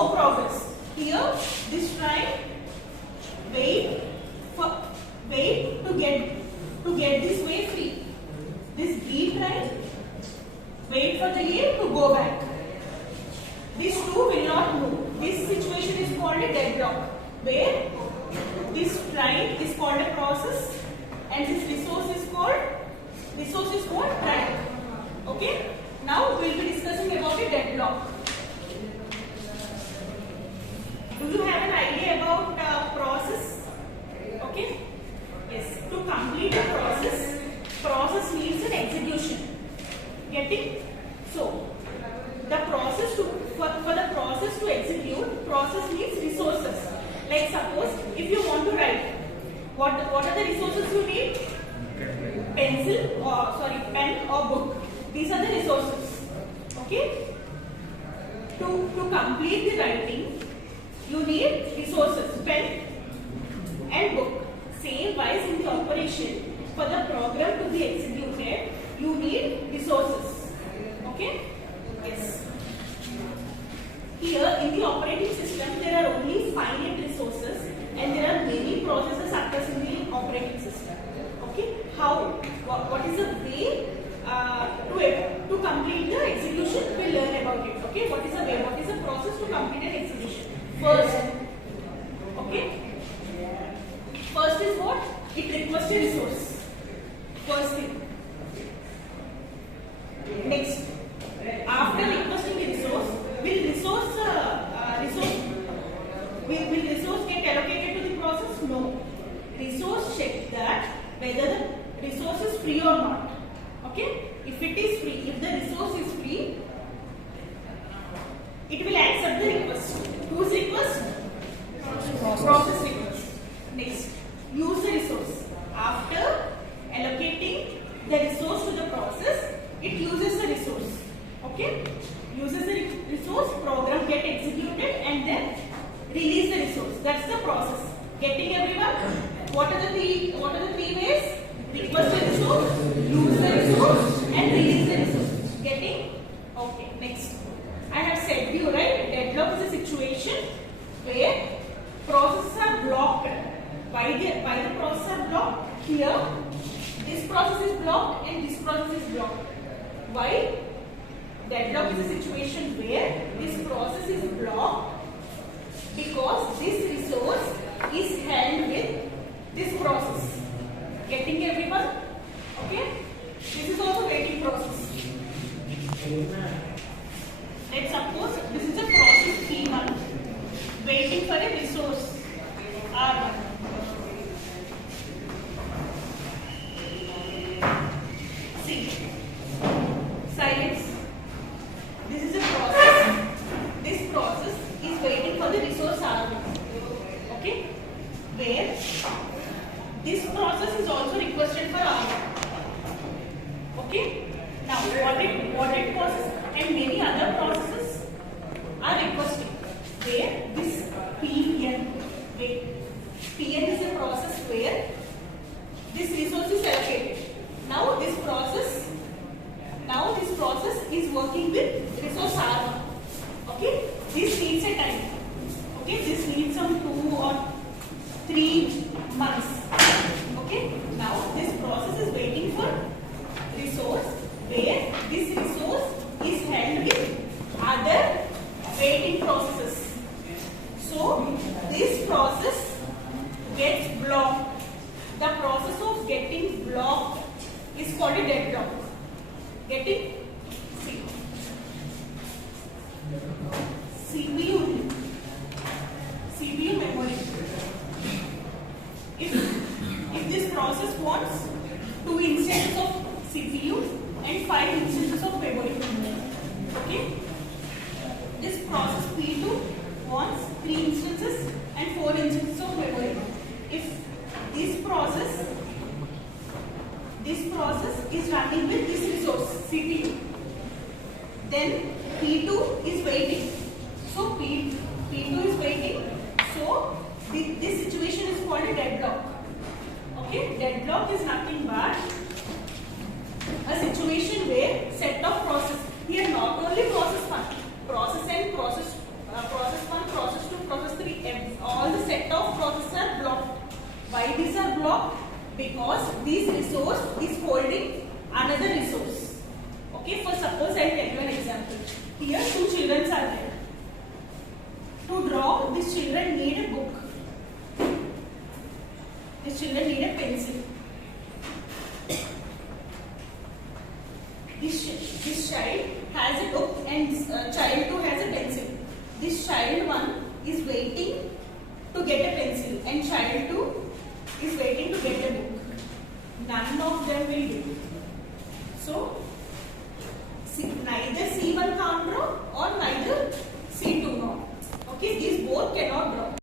no progress. Here this train wait to get this way free. This B train wait for the A to go back. These two will not move. This situation is called a deadlock, where this train is called a process and this resource is called train. Okay. Now we will be discussing about a deadlock. Do you have an idea about process? Okay. Yes. To complete a process needs an execution. Getting? So the process for the process to execute, process needs resources. Like suppose if you want to write, what are the resources you need? Pen or book. These are the resources. Okay. To complete the writing, you need resources, pen and book. Same wise in the operation, for the program to be executed, you need resources. Okay? Yes. Here in the operating system, there are only finite resources and there are many processes occurs in the operating system. Okay? How? What is the way to complete the execution? We'll learn about it. Okay? What is the way? What is the process to complete an execution? First, okay? First is what? It requests a resource. First thing. Next, after requesting the resource, will resource get allocated to the process? No. Resource check that whether the resource is free or not. Okay? If it is free, if the resource is free, it will accept the request. Whose request? Process request. Next, use the resource. After allocating the resource to the process, it uses the resource. Okay? Uses the resource, program get executed and then release the resource. That's the process. Getting everyone? What are the three ways? Request the resource, use the resource and release the resource. Getting? Okay, next. I have said to you, right? Deadlock is a situation where processes are blocked. Why the processes are blocked? Here, this process is blocked and this process is blocked. Why? Deadlock is a situation where this process is blocked because this resource is held with this process. Getting everyone? Okay? This is also waiting process. Let's suppose this is a process P1 waiting for a resource R1. See, silence. This is a process. This process is waiting for the resource R1. Okay? Where this process is also requested for R1. Okay? Now, what process and many other processes are requested. Where this PN, PN is a process where this resource is allocated. Now this process is working with resource R1. Okay? This needs a time. Okay? This needs some 2 or 3 months. Okay? Now this process is waiting for resource where this resource is held with other waiting processes. So this process gets blocked. The process of getting blocked is called a deadlock. Getting? See. CPU memory. If this process wants 2 instances of CPU and 5 instances of memory. Okay? This process P2 wants 3 instances and 4 instances of memory. If this process is running with this resource CPU, then P2 is waiting. So P2 is waiting. So this situation is called a deadlock. Okay, deadlock is nothing but a situation where set of process. Here not only process 1, process and process 1 because this resource is holding another resource. Okay, for suppose I tell you an example. Here two children are there. To draw, these children need a book. These children need a pencil. This child has a book and child 2 has a pencil. This child 1 is waiting to get a pencil and child 2 is waiting to get a book. None of them will do. So, neither C1 can't draw or neither C2 not. Okay, these both cannot draw.